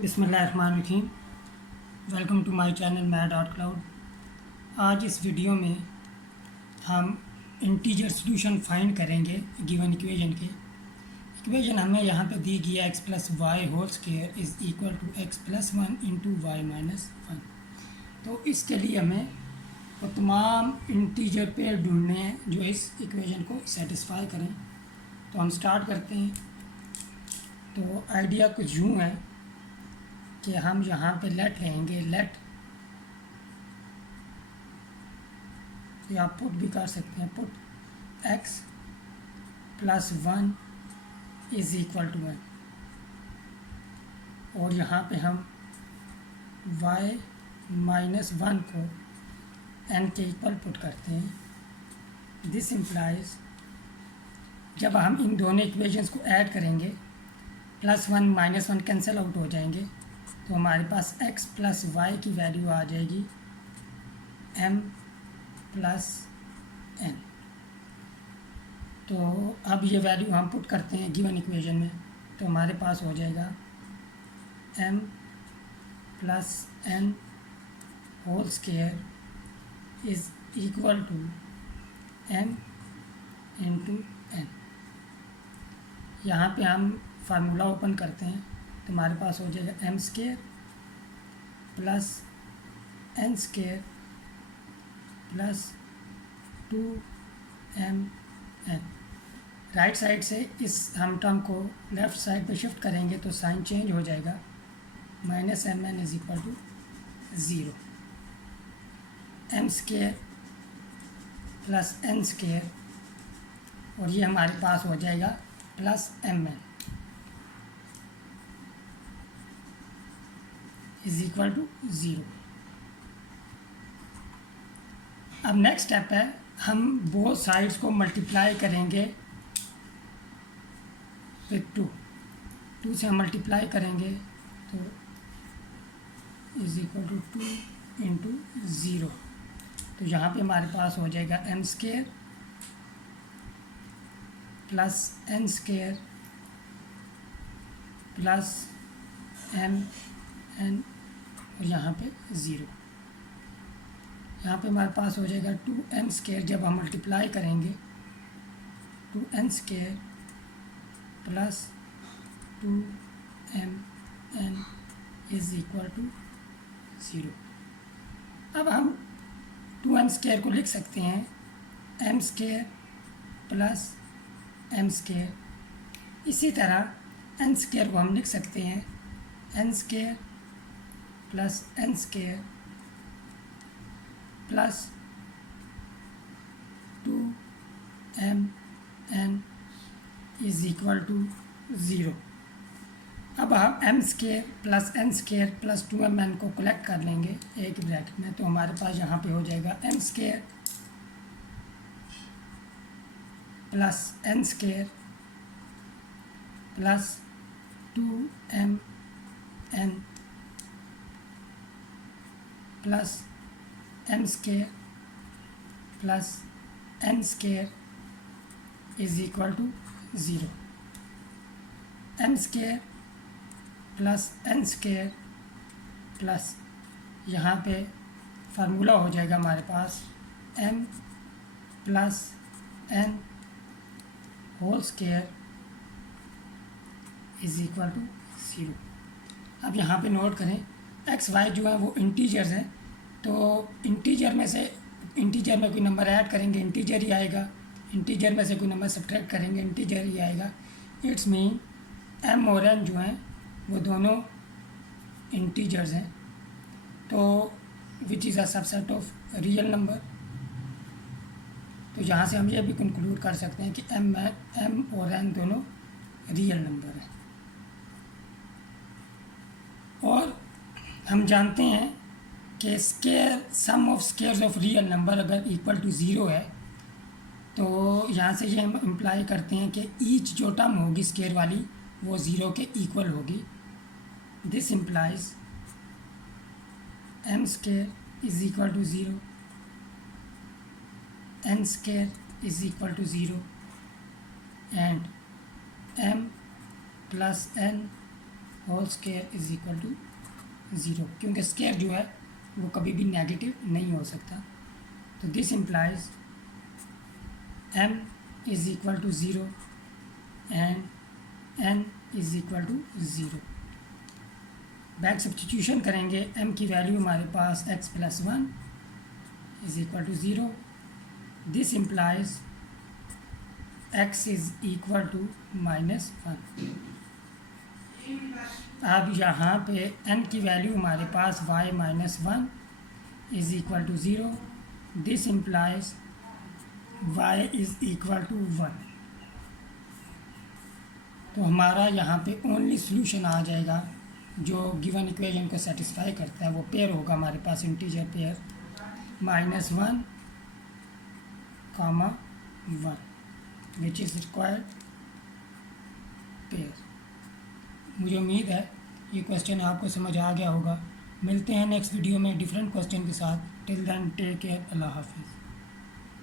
बिस्मिल्लाहिर्रहमानिर्रहीम। Welcome to my channel Math Cloud. आज इस वीडियो में हम इंटीजर सॉल्यूशन फाइंड करेंगे गिवन इक्वेशन के। इक्वेशन हमें यहाँ पे दी गई है x plus y whole square is equal to x plus one into y minus one. तो इसके लिए हमें वो तमाम इंटीजर पेयर ढूंढने हैं जो इस इक्वेशन को सेटिस्फाई करें। तो हम स्टार्ट करते हैं। तो आइडिया कुछ यूँ है कि हम यहाँ पे लेट लेंगे, लेट या पुट भी कर सकते हैं, put X plus one is equal to one, और यहाँ पे हम y माइनस वन को n के इक्वल पुट करते हैं। दिस इम्प्लाइज जब हम इन दोनों इक्वेशंस को ऐड करेंगे plus one minus one cancel out हो जाएंगे, तो हमारे पास x प्लस वाई की वैल्यू आ जाएगी m प्लस n। तो अब ये वैल्यू हम पुट करते हैं गिवन इक्वेशन में, तो हमारे पास हो जाएगा m plus n whole square is equal to m into n। यहाँ पे हम फार्मूला ओपन करते हैं, तो हमारे पास हो जाएगा M square plus N square plus two M N. Right side से इस हम टर्म को लेफ़्ट साइड पे शिफ्ट करेंगे तो साइन चेंज हो जाएगा, minus M N is equal to zero. M square plus N square, और ये हमारे पास हो जाएगा plus M N is equal to zero. अब नेक्स्ट स्टेप है, हम बोथ साइड्स को मल्टीप्लाई करेंगे विथ टू से हम मल्टीप्लाई करेंगे तो is equal to two into zero. तो यहाँ पे हमारे पास हो जाएगा M square plus N square plus M N, और यहाँ पे ज़ीरो। यहाँ पे हमारे पास हो जाएगा टू एम स्क्वायर, जब हम मल्टीप्लाई करेंगे two N square plus two M N is equal to zero. अब हम टू एम स्क्वायर को लिख सकते हैं M square plus M square. इसी तरह एन स्क्वायर को हम लिख सकते हैं N square plus N square plus two M N is equal to zero. अब हम M square plus N square plus two M N को कलेक्ट कर लेंगे एक ब्रैकेट में, तो हमारे पास यहाँ पे हो जाएगा M square plus N square plus two M n plus M square plus N square is equal to zero. M square plus N square plus यहाँ पे फार्मूला हो जाएगा हमारे पास m plus N whole square is equal to zero. अब यहाँ पे note करें एक्स वाई जो है वो इंटीजर्स हैं, तो इंटीजर में कोई नंबर ऐड करेंगे इंटीजर ही आएगा, इंटीजर में से कोई नंबर सब्ट्रैक्ट करेंगे इंटीजर ही आएगा। इट्स मीन एम और एन जो हैं वो दोनों इंटीजर्स हैं, तो which is a subset of real number. तो यहाँ से हम ये भी कंक्लूड कर सकते हैं कि एम और एन दोनों रियल नंबर हैं। और हम जानते हैं कि square sum of squares of real number अगर इक्वल टू ज़ीरो है, तो यहाँ से ये हम इम्प्लाई करते हैं कि ईच जो टर्म होगी स्केयर वाली वो ज़ीरो के इक्वल होगी। This implies M square is equal to zero, N square is equal to zero, and M plus N whole square is equal to 0, क्योंकि स्क्वायर जो है वो कभी भी नेगेटिव नहीं हो सकता। तो this implies m is equal to 0 and n is equal to 0। Back substitution करेंगे, m की वैल्यू हमारे पास x plus 1 is equal to 0। This implies x is equal to -1। अब यहाँ पे n की वैल्यू हमारे पास y minus 1 is equal to 0। This implies y is equal to 1। तो हमारा यहाँ पे ओनली सोल्यूशन आ जाएगा जो गिवन इक्वेशन को सेटिस्फाई करता है, वो पेयर होगा हमारे पास integer pair -1, (1) which is required pair. मुझे उम्मीद है ये क्वेश्चन आपको समझ आ गया होगा। मिलते हैं नेक्स्ट वीडियो में डिफरेंट क्वेश्चन के साथ। टिल देन टेक केयर, अल्लाह हाफिज़।